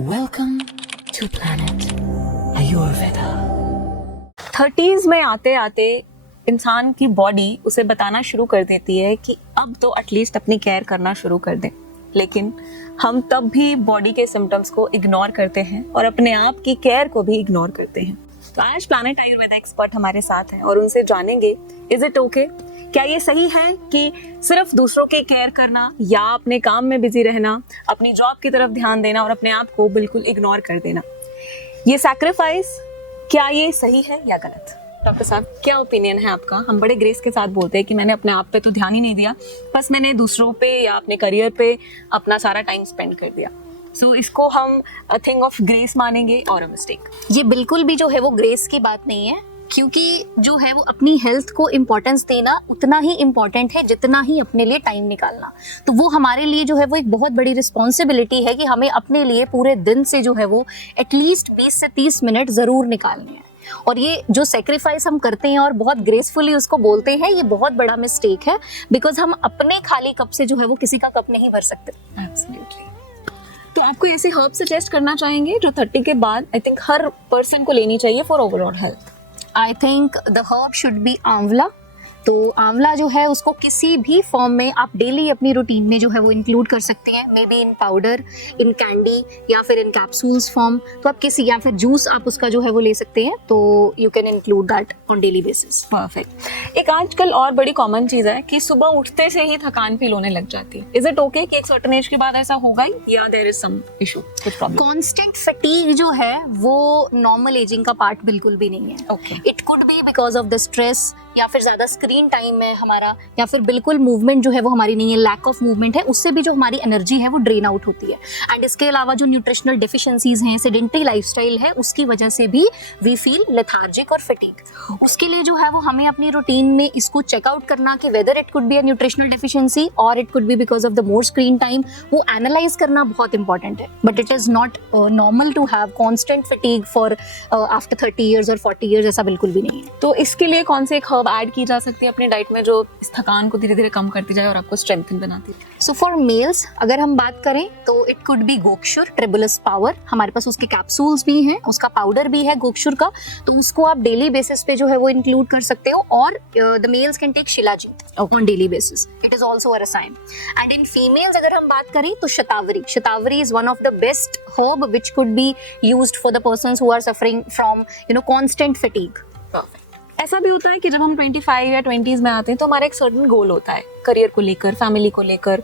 Welcome to Planet Ayurveda. 30s में आते आते इंसान की बॉडी उसे बताना शुरू कर देती है कि अब तो एटलीस्ट अपनी केयर करना शुरू कर दें, लेकिन हम तब भी बॉडी के सिम्टम्स को इग्नोर करते हैं और अपने आप की केयर को भी इग्नोर करते हैं। तो आज प्लैनेट आयुर्वेदा एक्सपर्ट हमारे साथ हैं और उनसे जानेंगे, इज इट ओके, क्या ये सही है कि सिर्फ दूसरों की केयर करना या अपने काम में बिजी रहना, अपनी जॉब की तरफ ध्यान देना और अपने आप को बिल्कुल इग्नोर कर देना, ये सैक्रिफाइस, क्या ये सही है या गलत? डॉक्टर साहब, क्या ओपिनियन है आपका? हम बड़े ग्रेस के साथ बोलते हैं कि मैंने अपने आप पे तो ध्यान ही नहीं दिया, बस मैंने दूसरों पे या अपने करियर पे अपना सारा टाइम स्पेंड कर दिया। सो इसको हम अ थिंग ऑफ ग्रेस मानेंगे और अ मिस्टेक? ये बिल्कुल भी जो है वो ग्रेस की बात नहीं है, क्योंकि जो है वो अपनी हेल्थ को इम्पोर्टेंस देना उतना ही इम्पोर्टेंट है जितना ही अपने लिए टाइम निकालना। तो वो हमारे लिए जो है वो एक बहुत बड़ी रिस्पॉन्सिबिलिटी है कि हमें अपने लिए पूरे दिन से जो है वो एटलीस्ट 20 से 30 मिनट ज़रूर निकालने हैं। और ये जो सेक्रीफाइस हम करते हैं और बहुत ग्रेसफुली उसको बोलते हैं, ये बहुत बड़ा मिस्टेक है, बिकॉज हम अपने खाली कप से जो है वो किसी का कप नहीं भर सकते। एब्सोल्युटली। तो आपको ऐसे हर्ब सजेस्ट करना चाहेंगे जो 30 के बाद आई थिंक हर पर्सन को लेनी चाहिए for overall health? I think the herb should be आंवला। तो आंवला जो है उसको किसी भी फॉर्म में आप डेली अपनी रूटीन में जो है वो इंक्लूड कर सकते हैं, may be in powder, in candy या फिर इन कैप्सूल्स फॉर्म। तो आप किसी या फिर जूस आप उसका जो है वो ले सकते हैं, तो you can include that on daily basis. Perfect. एक आजकल और बड़ी कॉमन चीज है कि सुबह उठते से ही थकान फील होने लग जाती है। इज इट ओके कि एक सर्टेन एज के बाद ऐसा होगा ही या देयर इज सम इशू, कुछ प्रॉब्लम? कांस्टेंट फटीग जो है वो नॉर्मल एजिंग का पार्ट बिल्कुल भी नहीं है। Okay. It could be because of the stress, या फिर ज्यादा स्क्रीन टाइम है हमारा, या फिर बिल्कुल मूवमेंट जो है वो हमारी नहीं है, लैक ऑफ मूवमेंट है, उससे भी जो हमारी एनर्जी है वो ड्रेन आउट होती है। एंड इसके अलावा जो न्यूट्रिशनल डेफिशिएंसीज हैं, सेडेंटरी लाइफस्टाइल है, उसकी वजह से भी वी फील लेथार्जिक और फटीग। उसके लिए जो है वो हमें अपनी रूटीन में इसको चेकआउट करना कि whether it could be a nutritional deficiency और it could be because of the more screen time, वो एनालाइज करना बहुत इंपॉर्टेंट है। But it is not normal to have constant fatigue for after 30 years और 40 years, ऐसा बिल्कुल भी नहीं है। तो इसके लिए कौन से एक हर्ब ऐड की जा सकती है अपनी डाइट में जो इस थकान को धीरे धीरे कम करती जाए और आपको स्ट्रेंथन बनाती है? सो फॉर मेल्स अगर हम बात करें तो it could B gokshura Tribulus power. हमारे पास उसके कैप्सूल्स भी हैं, उसका पाउडर भी है गोक्षुर का, तो उसको आप डेली बेसिस पे जो है वो इंक्लूड कर सकते हो। और the males can take shilajit on daily basis, it is also a rasayan. And in females अगर हम बात करें तो shatavari is one of the best herb which could be used for the persons who are suffering from constant fatigue. ऐसा भी होता है कि जब हम 25 या 20s में आते हैं तो हमारा एक सर्टेन गोल होता है करियर को लेकर, फैमिली को लेकर,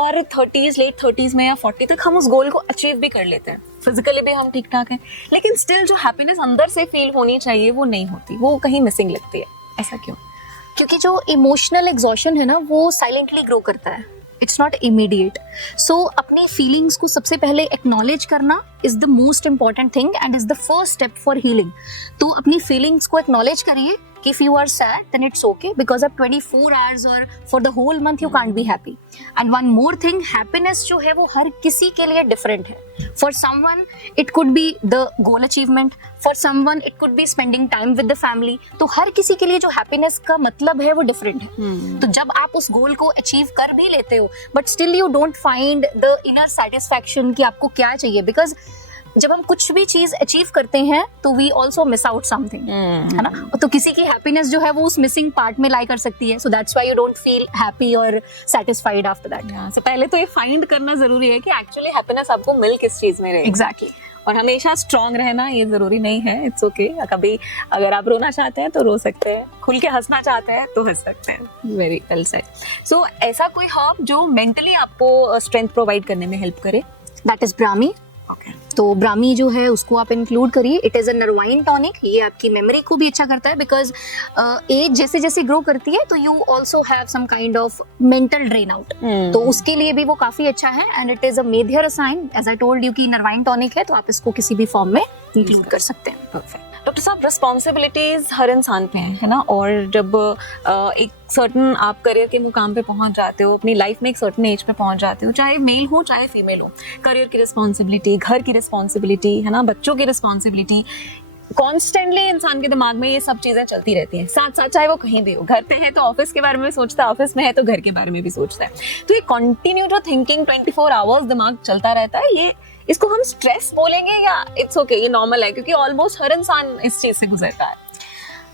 और लेट 30s में या 40 तक हम उस गोल को अचीव भी कर लेते हैं। फिजिकली भी हम ठीक ठाक हैं, लेकिन स्टिल जो हैप्पीनेस अंदर से फील होनी चाहिए वो नहीं होती, वो कहीं मिसिंग लगती है। ऐसा क्यों? क्योंकि जो इमोशनल एग्जॉशन है ना वो साइलेंटली ग्रो करता है, इट्स नॉट इमीडिएट। सो अपनी फीलिंग्स को सबसे पहले एक्नॉलेज करना is the most important thing and is the first step for healing. तो अपनी फीलिंग्स को एक्नॉलेज करिए कि if you are sad then it's okay, because अब 24 hours और for the whole month you can't be happy. And one more thing, happiness जो है वो हर किसी के लिए different है। For someone it could be the goal achievement, for someone it could be spending time with the family। तो हर किसी के लिए जो happiness का मतलब है वो different है। तो जब आप उस goal को achieve कर भी लेते हो but still you don't find the inner satisfaction कि आपको क्या चाहिए, because जब हम कुछ भी चीज अचीव करते हैं तो we also miss out something, है ना? तो किसी की हैप्पीनेस जो है वो उस मिसिंग पार्ट में लाई कर सकती है। So that's why you don't feel happy और सेटिस्फाइड आफ्टर दैट। सो पहले तो ये फाइंड करना जरूरी है कि एक्चुअली हैप्पीनेस आपको मिल किस चीज में रहे। एग्जैक्टली। और हमेशा स्ट्रांग रहना ये जरूरी नहीं है, इट्स ओके। कभी अगर आप रोना चाहते हैं तो रो सकते हैं, खुल के हंसना चाहते हैं तो हंस सकते हैं। Very well said. सो ऐसा कोई हर्ब जो मेंटली आपको स्ट्रेंथ प्रोवाइड करने में हेल्प करे? That is Brahmi. Okay. तो ब्राह्मी जो है उसको आप इंक्लूड करिए। It is a nervine tonic, ये आपकी मेमोरी को भी अच्छा करता है, बिकॉज एज जैसे जैसे ग्रो करती है तो you also have some kind of mental drain out, तो उसके लिए भी वो काफ़ी अच्छा है। And it is a medhya rasayana, as I told you कि नर्वाइन टॉनिक है, तो आप इसको किसी भी फॉर्म में इंक्लूड कर सकते हैं। परफेक्ट। डॉक्टर साहब, रिस्पॉन्सिबिलिटीज हर इंसान पे है ना? और जब एक सर्टन आप करियर के मुकाम पे पहुंच जाते हो, अपनी लाइफ में एक सर्टन एज पे पहुंच जाते हो, चाहे मेल हो चाहे फीमेल हो, करियर की रिस्पॉन्सिबिलिटी, घर की रिस्पॉन्सिबिलिटी, है ना, बच्चों की रिस्पॉन्सिबिलिटी, कॉन्स्टेंटली इंसान के दिमाग में ये सब चीजें चलती रहती हैं साथ साथ, चाहे वो कहीं भी हो। घर पे है तो ऑफिस के बारे में सोचता है, ऑफिस में है तो घर के बारे में भी सोचता है। तो ये कंटिन्यू जो थिंकिंग 24 आवर्स दिमाग चलता रहता है, ये इसको हम स्ट्रेस बोलेंगे या इट्स ओके, ये नॉर्मल है, क्योंकि ऑलमोस्ट हर इंसान इस चीज से गुजरता है।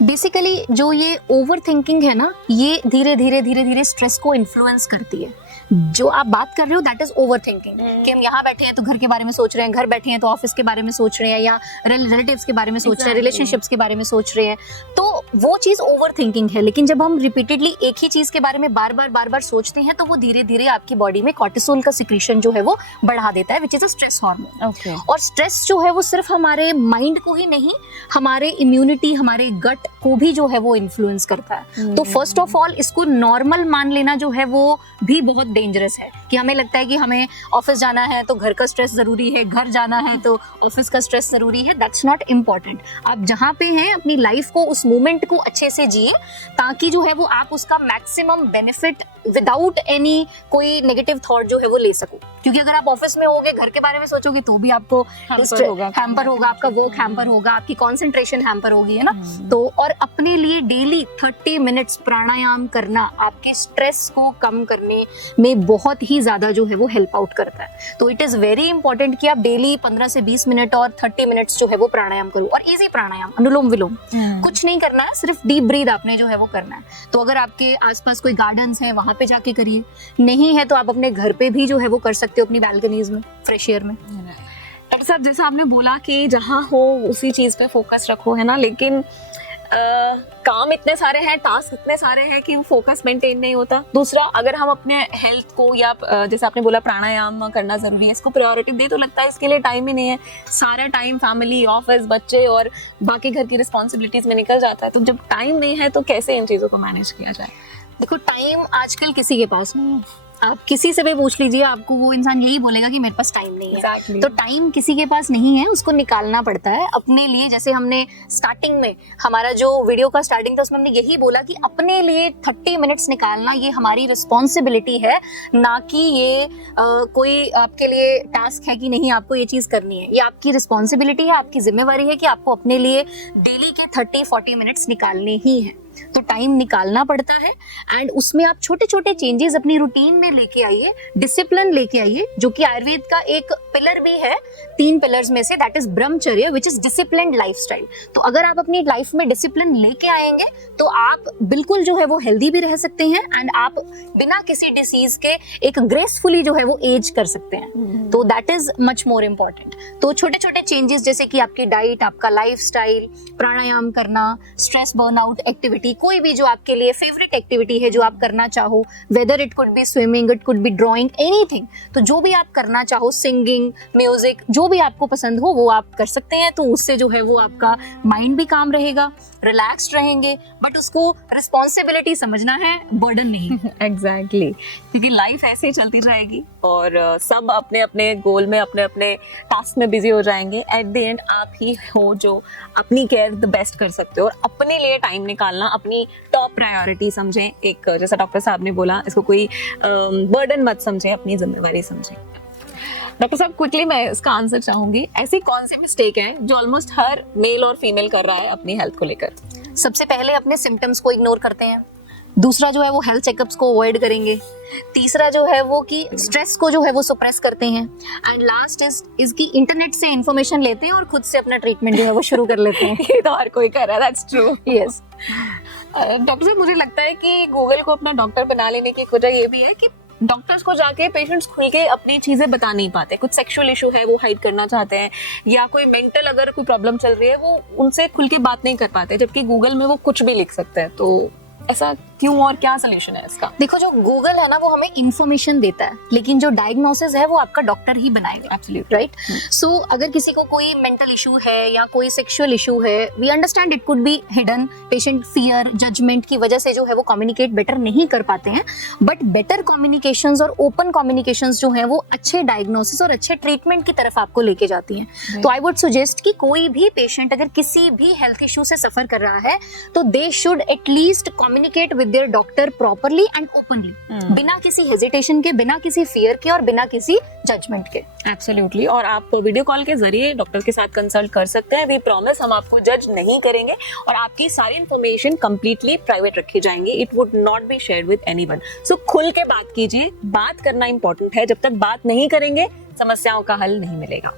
बेसिकली जो ये ओवर थिंकिंग है ना, ये धीरे धीरे स्ट्रेस को इन्फ्लुएंस करती है। जो आप बात कर रहे हो दैट इज ओवर थिंकिंग, कि हम यहाँ बैठे हैं तो घर के बारे में सोच रहे हैं, घर बैठे हैं तो ऑफिस के बारे में सोच रहे हैं, या रिलेटिव्स के बारे में सोच रहे हैं, रिलेशनशिप्स के बारे में सोच रहे हैं, तो वो चीज ओवर थिंकिंग है। लेकिन जब हम रिपीटेडली एक ही चीज के बारे में बार बार सोचते हैं, तो वो धीरे धीरे आपकी बॉडी में कॉर्टिसोल का सिक्रीशन जो है वो बढ़ा देता है, which is a stress hormone. और स्ट्रेस जो है वो सिर्फ हमारे माइंड को ही नहीं, हमारे इम्यूनिटी, हमारे गट को भी जो है वो इन्फ्लुएंस करता है। तो फर्स्ट ऑफ ऑल इसको नॉर्मल मान लेना जो है वो भी बहुत डेंजरस है, कि हमें लगता है कि हमें ऑफिस जाना है तो घर का स्ट्रेस जरूरी है, घर जाना है तो ऑफिस का स्ट्रेस जरूरी है। That's not important. आप जहाँ पे हैं अपनी लाइफ को, उस मोमेंट को अच्छे से जिए, ताकि जो है वो आप उसका मैक्सिमम बेनिफिट विदाउट एनी कोई नेगेटिव थॉट जो है वो ले सको। क्योंकि अगर आप ऑफिस में होगे, घर के बारे में सोचोगे, तो भी आपको हैम्पर होगा, आपका वर्क हैम्पर होगा, आपकी कॉन्सेंट्रेशन हैम्पर होगी, है ना। तो और अपने लिए डेली 30 मिनट्स प्राणायाम करना आपके स्ट्रेस को कम करने में बहुत ही ज्यादा जो है वो हेल्प आउट करता है। तो इट इज वेरी इंपॉर्टेंट कि आप डेली 15 से 20 मिनट और 30 मिनट्स जो है वो प्राणायाम करो। और इजी प्राणायाम, अनुलोम विलोम, कुछ नहीं करना है, सिर्फ डीप ब्रीथ आपने जो है वो करना है। तो अगर आपके आसपास कोई गार्डन्स है, वहां पे जाके करिए, नहीं है तो आप अपने घर पे भी जो है वो कर सकते हो, अपनी बैल्कनीज में, फ्रेश एयर में। डॉक्टर साहब, जैसा आपने बोला कि जहाँ हो उसी चीज पे फोकस रखो, है ना, लेकिन काम इतने सारे हैं, टास्क इतने सारे हैं कि वो फोकस मेंटेन नहीं होता। दूसरा, अगर हम अपने हेल्थ को, या जैसे आपने बोला प्राणायाम करना जरूरी है, इसको प्रायोरिटी दे, तो लगता है इसके लिए टाइम ही नहीं है। सारा टाइम फैमिली, ऑफिस, बच्चे और बाकी घर की रिस्पॉन्सिबिलिटीज में निकल जाता है। तो जब टाइम नहीं है तो कैसे इन चीजों को मैनेज किया जाए? देखो, टाइम आजकल किसी के पास नहीं है। आप किसी से भी पूछ लीजिए, आपको वो इंसान यही बोलेगा कि मेरे पास टाइम नहीं है। Exactly. तो टाइम किसी के पास नहीं है, उसको निकालना पड़ता है अपने लिए। जैसे हमने स्टार्टिंग में, हमारा जो वीडियो का स्टार्टिंग था, उसमें हमने यही बोला कि अपने लिए 30 मिनट्स निकालना ये हमारी रिस्पॉन्सिबिलिटी है, ना कि ये कोई आपके लिए टास्क है कि नहीं आपको ये चीज करनी है। ये आपकी रिस्पॉन्सिबिलिटी है, आपकी जिम्मेवारी है कि आपको अपने लिए डेली के 30-40 मिनट्स निकालने ही है। तो टाइम निकालना पड़ता है, एंड उसमें आप छोटे छोटे चेंजेस अपनी रूटीन में लेके आइए, डिसिप्लिन लेके आइए, जो कि आयुर्वेद का एक पिलर भी है 3 पिलर्स में से, दैट इज ब्रह्मचर्य, विच इज डिसिप्लिन्ड लाइफस्टाइल। तो अगर आप अपनी लाइफ में डिसिप्लिन लेके आएंगे तो आप बिल्कुल जो है वो हेल्दी भी रह सकते हैं, एंड आप बिना किसी डिसीज के एक ग्रेसफुली जो है वो एज कर सकते हैं। तो that is much more important. तो छोटे छोटे चेंजेस, जैसे कि आपकी डाइट, आपका लाइफस्टाइल, प्राणायाम करना, स्ट्रेस बर्नआउट एक्टिविटी, कोई भी जो आपके लिए फेवरेट एक्टिविटी है जो आप करना चाहो, weather it could B swimming, it could B drawing, anything, तो जो भी आप करना चाहो, सिंगिंग, म्यूजिक, जो भी आपको पसंद हो वो आप कर सकते हैं। तो उससे जो है वो आपका माइंड भी काम रहेगा, रिलैक्स्ड रहेंगे, बट उसको रिस्पॉन्सिबिलिटी समझना है, बर्डन नहीं। एग्जैक्टली, क्योंकि लाइफ ऐसे ही चलती रहेगी और सब अपने अपने गोल में, अपने अपने टास्क में बिजी हो जाएंगे। एट द एंड आप ही हो जो अपनी केयर द बेस्ट कर सकते हो, और अपने लिए टाइम निकालना अपनी टॉप प्रायोरिटी समझें। एक जैसा डॉक्टर साहब ने बोला, इसको कोई बर्डन मत समझें, अपनी जिम्मेवारी समझें। डॉक्टर साहब, क्विकली मैं इसका आंसर चाहूंगी, ऐसी कौन सी मिस्टेक है जो ऑलमोस्ट हर मेल और फीमेल कर रहा है अपनी हेल्थ को लेकर? सबसे पहले अपने सिम्टम्स को इग्नोर करते हैं। दूसरा जो है वो हेल्थ चेकअप्स को अवॉइड करेंगे। तीसरा जो है वो कि स्ट्रेस को जो है वो सप्रेस करते हैं। एंड लास्ट इज कि इंटरनेट से इंफॉर्मेशन लेते हैं और खुद से अपना ट्रीटमेंट जो है वो शुरू कर लेते हैं। ये तो हर कोई कर रहा है, दैट्स ट्रू। यस डॉक्टर साहब, मुझे लगता है कि गूगल को अपना डॉक्टर बना लेने की वजह ये भी है कि डॉक्टर्स को जाके पेशेंट्स खुल के अपनी चीजें बता नहीं पाते। कुछ सेक्सुअल इशू है वो हाइड करना चाहते हैं, या कोई मेंटल अगर कोई प्रॉब्लम चल रही है वो उनसे खुल के बात नहीं कर पाते, जबकि गूगल में वो कुछ भी लिख सकते हैं। तो ऐसा क्यों और क्या सोल्यूशन है इसका? देखो, जो गूगल है ना वो हमें इंफॉर्मेशन देता है, लेकिन जो डायग्नोसिस है वो आपका डॉक्टर ही बनाएगा। Absolutely right. सो अगर किसी को कोई मेंटल इशू है या कोई सेक्सुअल इशू है, we understand it could be hidden, patient fear, judgement की वजह से जो है वो कम्युनिकेट बेटर नहीं कर पाते हैं, बट बेटर कम्युनिकेशंस और ओपन कम्युनिकेशंस जो है वो अच्छे डायग्नोसिस और अच्छे ट्रीटमेंट की तरफ आपको लेके जाती हैं। तो आई वुड सजेस्ट कि कोई भी पेशेंट अगर किसी भी हेल्थ इशू से सफर कर रहा है तो they should at least communicate with their doctor properly and openly, बिना किसी हेजिटेशन के, बिना किसी फियर के और बिना किसी जजमेंट के। एब्सोल्युटली। और आप वीडियो कॉल के जरिए डॉक्टर के साथ कंसल्ट कर सकते हैं। वी प्रॉमिस, हम आपको जज नहीं करेंगे और आपकी सारी इन्फॉर्मेशन कंप्लीटली प्राइवेट रखी जाएंगे। It would not be shared with anyone. So खुल के बात कीजिए, बात करना इंपॉर्टेंट है। जब तक बात नहीं करेंगे समस्याओं का हल नहीं मिलेगा।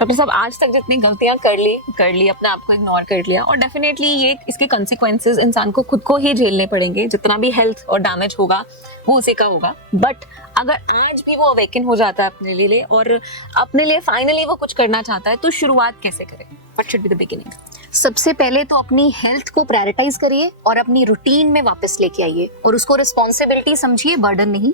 डॉक्टर साहब, आज तक जितनी गलतियां कर ली, अपने आप को इग्नोर कर लिया, और डेफिनेटली ये इसके कॉन्सिक्वेंसेस इंसान को खुद को ही झेलने पड़ेंगे। जितना भी हेल्थ और डैमेज होगा वो उसी का होगा। बट अगर आज भी वो अवेकन हो जाता है अपने लिए और अपने लिए फाइनली वो कुछ करना चाहता है, तो शुरुआत कैसे करें? What should be the beginning? सबसे पहले तो अपनी हेल्थ को प्रायोरिटाइज करिए और अपनी रूटीन में वापस लेके आइए और उसको रिस्पॉन्सिबिलिटी समझिए, बर्डन नहीं।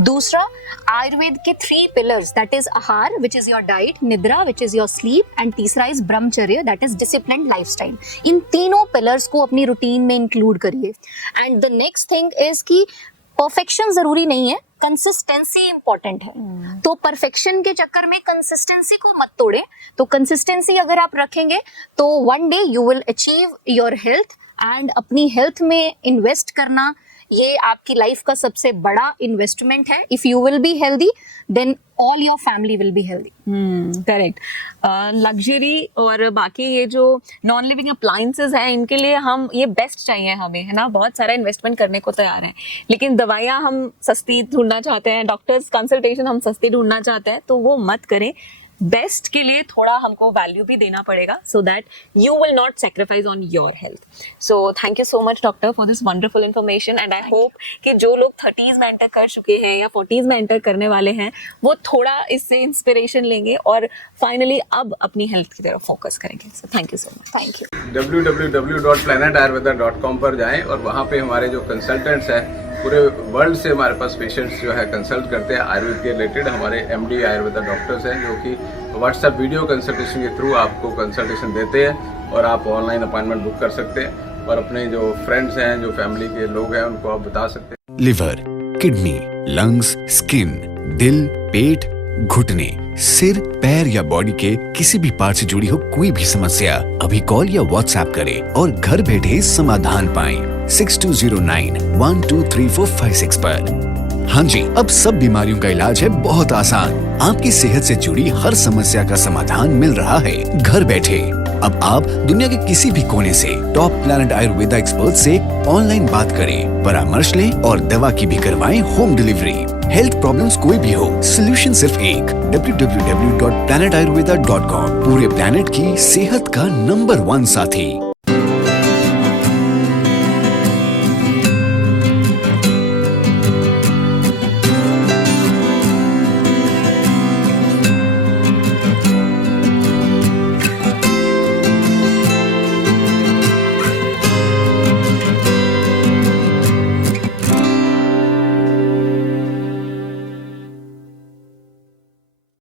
दूसरा, आयुर्वेद के 3 पिलर्स, दैट इज आहार विच इज योर डाइट, निद्रा which is your sleep, and तीसरा इज ब्रह्मचर्य दैट इज डिसिप्लिन्ड लाइफस्टाइल। इन तीनों पिलर्स को अपनी रूटीन में इंक्लूड करिए। And the next thing is कि परफेक्शन जरूरी नहीं है, कंसिस्टेंसी इंपॉर्टेंट है। तो परफेक्शन के चक्कर में कंसिस्टेंसी को मत तोड़े। तो कंसिस्टेंसी अगर आप रखेंगे तो one day you will achieve your health. And अपनी हेल्थ में इन्वेस्ट करना ये आपकी लाइफ का सबसे बड़ा इन्वेस्टमेंट है। If you will be healthy then all your family will be healthy. Correct. Luxury और बाकी ये जो नॉन लिविंग अप्लायंसेस हैं, इनके लिए हम ये बेस्ट चाहिए हमें, है ना, बहुत सारा इन्वेस्टमेंट करने को तैयार हैं, लेकिन दवाइयाँ हम सस्ती ढूंढना चाहते हैं, डॉक्टर्स कंसल्टेशन हम सस्ती ढूंढना चाहते हैं, तो वो मत करें। बेस्ट के लिए थोड़ा हमको वैल्यू भी देना पड़ेगा, so that you will not sacrifice on your health. So thank you so much doctor for this wonderful information, and I hope कि जो लोग 30s में एंटर कर चुके हैं या 40s में एंटर करने वाले हैं, वो थोड़ा इससे इंस्पिरेशन लेंगे और फाइनली अब अपनी हेल्थ की तरफ फोकस करेंगे। So thank you so much. Thank you. www.planetayurveda.com पर जाएं और वहाँ पे हमारे जो कंसल्टेंट्स हैं पूरे वर्ल्ड से हमारे पास पेशेंट्स जो है कंसल्ट करते हैं आयुर्वेद के रिलेटेड। हमारे MD आयुर्वेदा डॉक्टर्स हैं जो कि व्हाट्सएप वीडियो कंसल्टेशन के थ्रू आपको कंसल्टेशन देते हैं और आप ऑनलाइन अपॉइंटमेंट बुक कर सकते हैं और अपने जो फ्रेंड्स हैं, जो फैमिली के लोग हैं, उनको आप बता सकते हैं। लिवर, किडनी, लंग्स, स्किन, दिल, पेट, घुटने, सिर, पैर या बॉडी के किसी भी पार्ट से जुड़ी हो कोई भी समस्या, अभी कॉल या व्हाट्सएप करें और घर बैठे समाधान पाएं 6209123456 पर। हाँ जी, अब सब बीमारियों का इलाज है बहुत आसान। आपकी सेहत से जुड़ी हर समस्या का समाधान मिल रहा है घर बैठे। अब आप दुनिया के किसी भी कोने से टॉप प्लैनेट आयुर्वेदा एक्सपर्ट से ऑनलाइन बात करें, परामर्श लें और दवा की भी करवाएं होम डिलीवरी। हेल्थ प्रॉब्लम्स कोई भी हो, सोल्यूशन सिर्फ एक, www.planetayurveda.com। पूरे प्लैनेट की सेहत का नंबर 1 साथी।